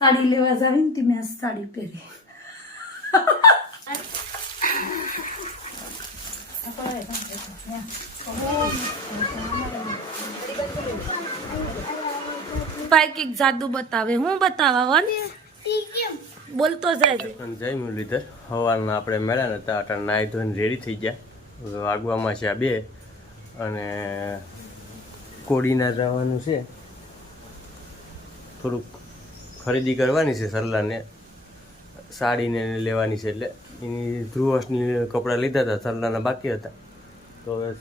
સાડી લેવા જાવી ને મેં સાડી પહેરી ભાઈ કંઈક જાદુ બતાવે હું બતાવવા બોલતો જાય. જય સવારના આપણે મેળા નતા અટાણ નાહી ધોઈને રેડી થઈ ગયા. વાગવામાં છે આ બે, અને કોડીના જવાનું છે. થોડુંક ખરીદી કરવાની છે સરલાને. સાડીને લેવાની છે એટલે એની ધ્રુવસની કપડાં લીધા હતા, સરલાના બાકી હતા. તો હવે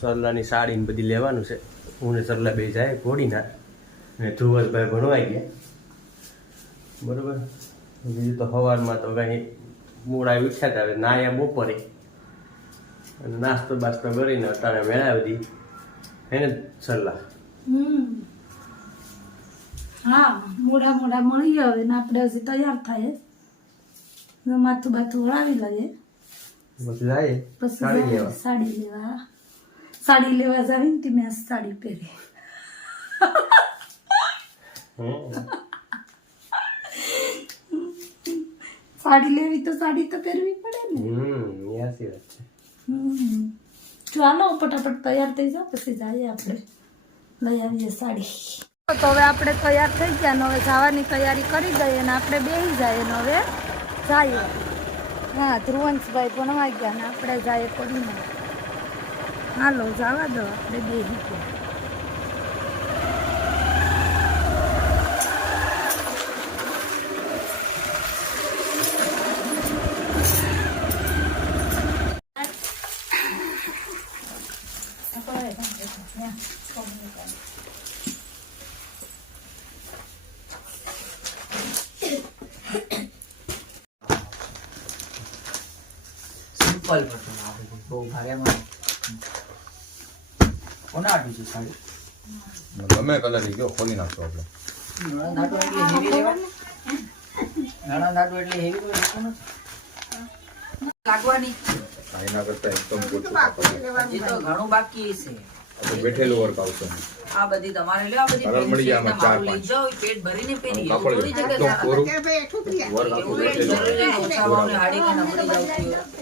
સરલાની સાડીને બધી લેવાનું છે. હું ને સરલા બે જાય ઘોડીના. અને ધ્રુવસભાઈ ભણવાઈ ગયા. બરાબર? બીજું તો સવારમાં તો કંઈ મોડા ઉઠ્યા હતા. હવે નાયા બપોરે. અને નાસ્તો બાસ્તો કરીને અત્યારે મેળાવી દી હે ને સરલા? હા મોડા મોડા મળી હવે ને આપણે હજી તૈયાર થાય. માથું બાથું વળાવી લઈએ. સાડી લેવા. સાડી લેવા. સાડી લેવા જાવી ને તે મેં સાડી પહેરી. સાડી લેવી તો સાડી તો પહેરવી પડે ને. ચાલો ફટાફટ તૈયાર થઈ જાઓ પછી જઈએ આપણે. લઈ આવીએ સાડી. તો હવે આપણે તૈયાર થઈ ગયા ને હવે જવાની તૈયારી કરી દઈએ ને આપણે બેસી જઈએ ને હવે જઈએ. હા, ધ્રુવંશભાઈ ભણવા ગયા ને આપણે જઈએ પડીને. હાલો, જવા દો, આપણે બેસી ગયા. પસંદ આવે છે બહુ મને કોને આટલું છે સાડી ગમે કલર ગયો ખોલી નાખશો આપણે. નાના નાટુ એટલે હેવી લાગવાની. કરતા એકદમ. તો ઘણું બાકી છે. આ બેઠેલું વર્ક આવશે. આ બધી તમારે લે આ બધી કલર મળી જાય આમાં ચાર તમારું લઈ જાઓ પેટ ભરીને પહેરી થોડી કે વર્ક આખું બેઠેલું. હાડી કે.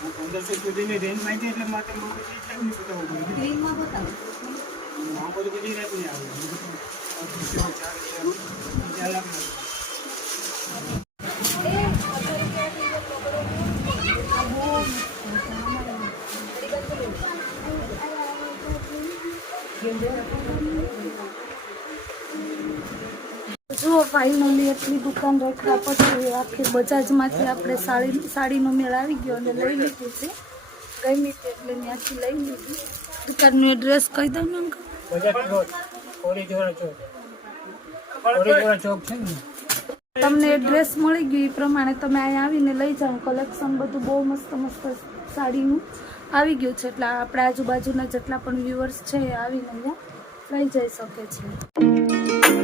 પંદરસો સુધીની રેન્જ માંગી એટલે માટે મોટી ચીજ છે ને પડે. આ બધું બધી રાતની આવે ચાર લાખ જુઓ ફાઇનલી એટલી દુકાન રાખ્યા પછી આખી બજાજમાંથી આપણે સાડી સાડીનો મેળ આવી ગયો અને લઈ લીધી છે. ગમી તે એટલે ત્યાંથી લઈ લીધી. દુકાનનું એડ્રેસ કહી દઉં ને તમને એડ્રેસ મળી ગયું એ પ્રમાણે તમે અહીંયા આવીને લઈ જાઓ. કલેક્શન બધું બહુ મસ્ત મસ્ત સાડીનું આવી ગયું છે. એટલે આપણા આજુબાજુના જેટલા પણ વ્યુઅર્સ છે એ આવીને અહીંયા લઈ જઈ શકે છે.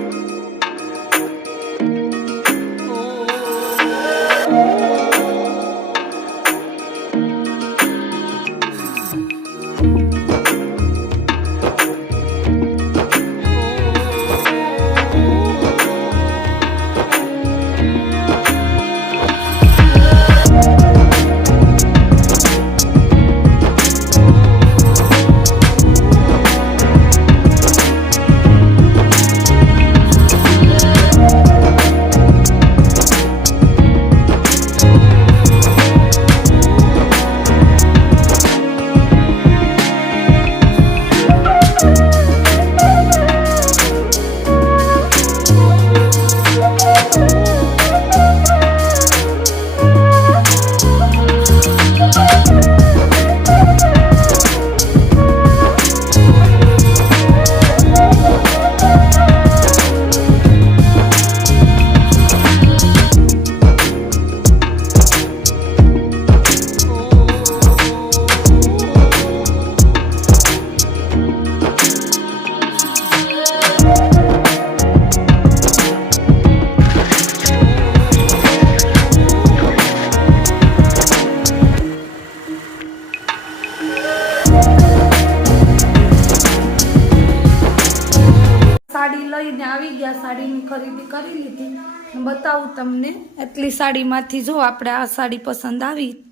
આ સાડીની ખરીદી કરી લીધી. બતાવું તમને, એટલી સાડીમાંથી જો આપણે આ સાડી પસંદ આવી,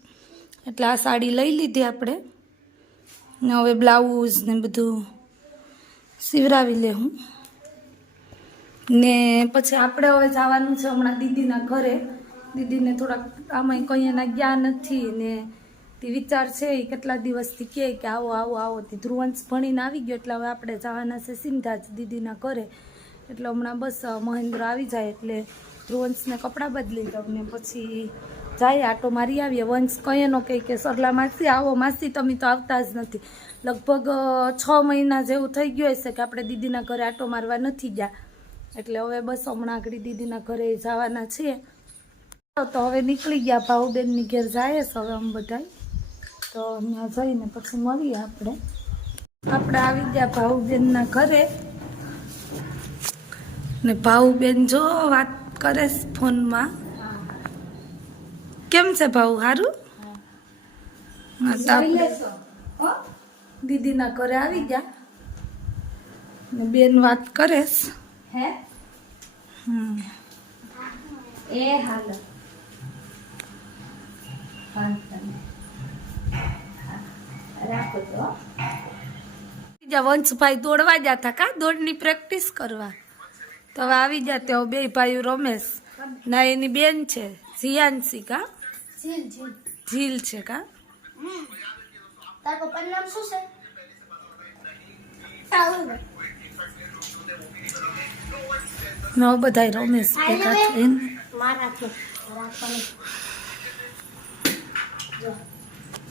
એટલે આ સાડી લઈ લીધી આપણે. ને હવે બ્લાઉઝ ને બધું સીવરાવી લે હું. ને પછી આપણે હવે જવાનું છે હમણાં દીદીના ઘરે. દીદીને થોડાક આમાં કંઈ એના ગયા નથી ને વિચાર છે એ કેટલા દિવસથી કહે કે આવો આવો આવો. તે ધ્રુવંશ ભણીને આવી ગયો, એટલે હવે આપણે જવાના છે સિંધાજ દીદીના ઘરે. એટલે હમણાં બસ મહેન્દ્ર આવી જાય, એટલે ધ્રુવંશને કપડાં બદલી દઉં પછી જાય આટો મારી આવીએ વંશ કહે નો કહે કે, સરલા માસી, આવો માસી, તમે તો આવતા જ નથી. લગભગ છ મહિના જેવું થઈ ગયું હશે કે આપણે દીદીના ઘરે આટો મારવા નથી ગયા. એટલે હવે બસ હમણાં આગળ દીદીના ઘરે જવાના છીએ. તો હવે નીકળી ગયા ભાઉબેનની ઘેર જાય છે હવે આમ બધાય. તો ત્યાં જઈને પછી મળીએ આપણે. આપણે આવી ગયા ભાવુબેનના ઘરે. ને ભાવુબેન જો વાત કરે ફોનમાં. કેમ છે ભાવ સારું દીદીના ઘરે આવી ગયા. ને બેન વાત કરેશ હે? હમ. એ હાલ. રાખો તો. બીજા વંશભાઈ દોડવા જતા કા? દોડની પ્રેક્ટિસ કરવા. તો હવે આવી જા તેઓ બે ભાઈઓ રમેશ. ના એની બેન છે ઝિયાનસી કા? ઝીલ છે કા? તાર પપ્પાનું શું છે? સાઉન્ડ બધા રમેશ ભેગા થઈને. મારાથી રાખવાનું.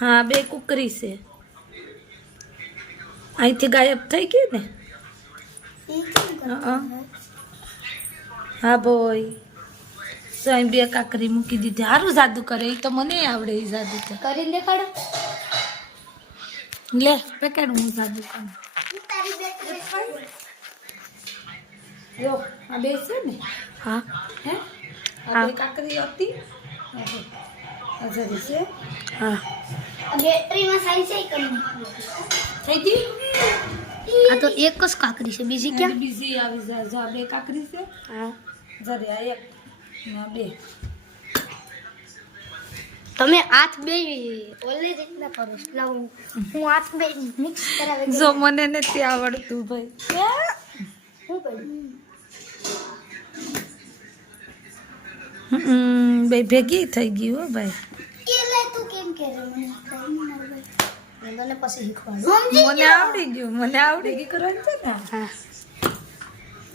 હા બે કુકરી છે. અહીંથી ગાયબ થઈ ગઈ ને? હા ભાઈ. તો અહીં બે કાકરી મૂકી દીધી. સારું જાદુ કરે એ તો મને આવડે એ જાદુ તો. કરીને દેખાડો. લે પેકેટ હું જાદુ કરું. જો આ બે છે ને? હા. હે? આ બે કાકરી હતી. આ જરી છે હા. બેટરીમાં સાઈઝ છે કે થઈ ગઈ આ તો એક જ કાકરી છે બીજી અને બીજી આવી જાય જો આ બે કાકરી છે. હા. જરી આ એક ને બે. તમે હાથ બે ઓલી રીતના કરો લાવ હું હાથ બે મિક્સ કરાવે જો મને નથી આવડતું ભાઈ. હું કરું બે ભેગી થઈ ગઈ હો ભાઈ. મને આવડી ગયું મને આવડી ગઈ કરવાની છે ને?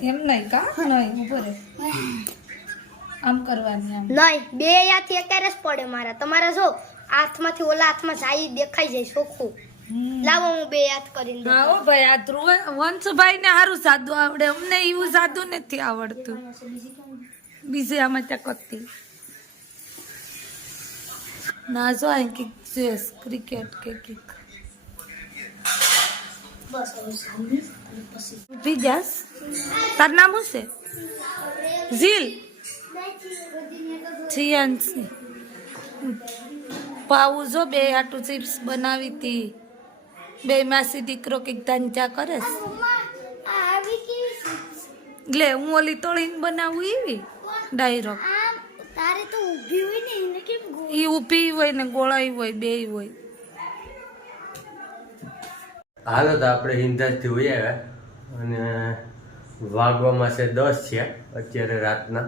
એમ નહીં કા? નહીં ઊભો રે આમ કરવાની આમ નહીં બે યાથી અત્યારે જ પડે મારા. તમારા જો હાથમાંથી ઓલા હાથમાં જાય દેખાઈ જાય ચોખ્ખું. લાવો હું બે યાદ કરીને દઉં. હા ભાઈ આ ધ્રુવ વંશભાઈ ને સારું સાદું આવડે. અમને એવું સાદું નથી આવડતું. બીજે આમાં ચકકતી ના જો અહીં કંઈક ક્રિકેટ કે કંઈક ઊભી જાસ તાર નામ શું છે ઝીલ છિયાન્સી પાવું જો બે આટું ચિપ્સ બનાવી હતી બે માસી દીકરો કંઈક ધાંચા કરે એટલે હું ઓલી તળીને બનાવું એવી ડાયરો તારે તો ઊભી હોય એ ઊભી હોય ને ગોળાઈ હોય બે હોય. હાલો તો આપણે હિંદાજથી હોઈ આવ્યા. અને વાગવામાં છે દસ છે અત્યારે રાતના.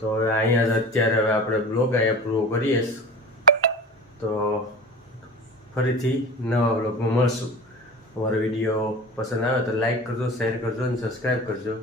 તો હવે અહીંયા અત્યારે હવે આપણે બ્લોગ અહીંયા પૂરો કરીએ તો ફરીથી નવા બ્લોગમાં મળશું. અમારો વીડિયો પસંદ આવે તો લાઈક કરજો શેર કરજો અને સબસ્ક્રાઈબ કરજો.